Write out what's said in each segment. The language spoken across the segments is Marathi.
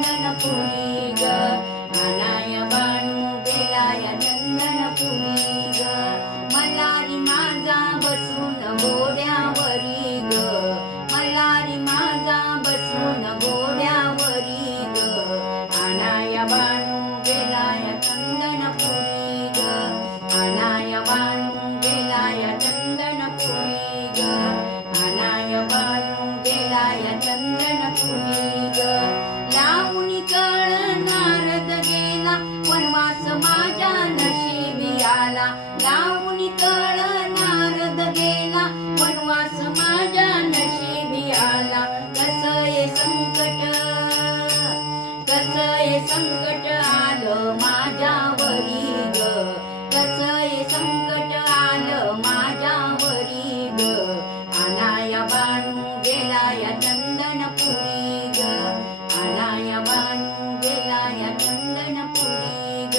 चंदनपुरी ग आनाय बाणू गेलाय चंदनपुरी ग मल्हारी माझा बसून घोड्यावरी ग मल्हारी माझा बसून घोड्यावरी ग आनाय बाणू गेलाय चंदनपुरी ग आनाय बाणू गेलाय चंदनपुरी ग आनाय बाणू गेलाय चंदनपुरी ग लावणी कळ नारद गेला वनवास माझ्या नशिबी आला लावणी कळ नारद गेला वनवास माझ्या नशिबी आला कसये संकट आलं माझ्यावरी ग कसये संकट आलं माझ्यावरी ग आनाय बाणू गेलाय चंदनपुरी ग आनाय बाणू गेलाय चंदनपुरी ग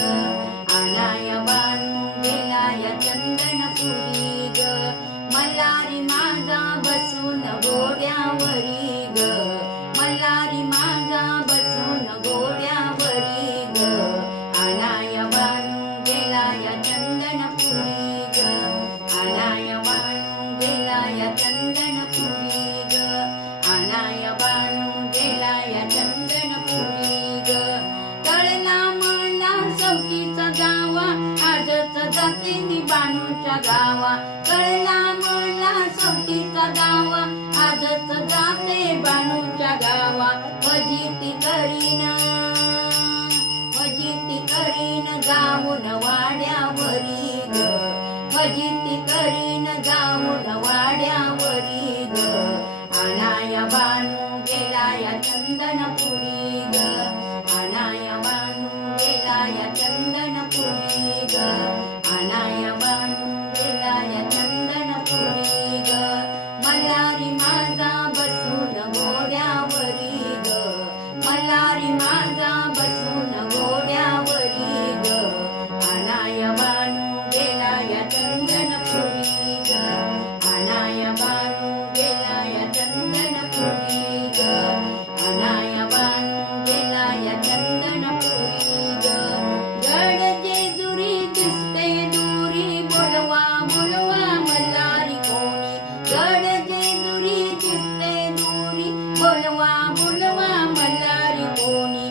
आनाय बाणू गेलाय चंदनपुरी ग मल्हारी माझा बसून घोड्यावरी ग मल्हारी माझा बसून घोड्यावरी ग आनाय बाणू गेलाय चंदनपुरी ग आनाय बाणू गेलाय चंदनपुरी ग आनाय बाणू गेलाय चंदनपुरी ग कळला मला सवतीचा गावा आजच जाते मी बाणूच्या गावा कळला मला सवतीचा गावा आजच जाते बाणूच्या गावा फजिती करीन जाऊन वाड्यावरी ग फजिती करीन जाऊन वाड्यावरी ग आनाय बाणू गेलाय चंदनपुरी ग आनाय बाणू गेलाय चंदनपुरी ग आनाय बाणू गेलाय चंदनपुरी ग मल्हारी माझा बसून घोड्यावरी ग मल्हारी माझा बसून घोड्यावरी ग आनाय बाणू गेलाय चंदनपुरी ग आनाय बाणू गेलाय चंदनपुरी ग आनाय बाणू गेलाय चंदनपुरी ग गड जेजुरी दिसते दुरी बोलवा मल्हारी कोणी गड जेजुरी दिसते दुरी बोलवा मल्हारी कोणी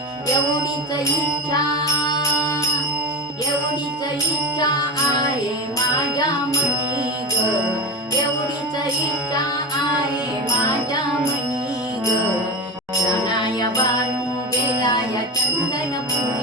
एवढीच इच्छा आहे माझ्या मनी ग एवढीच इच्छा आहे माझ्या मनी ग आनाय बाणू गेलाय चंदनपुरी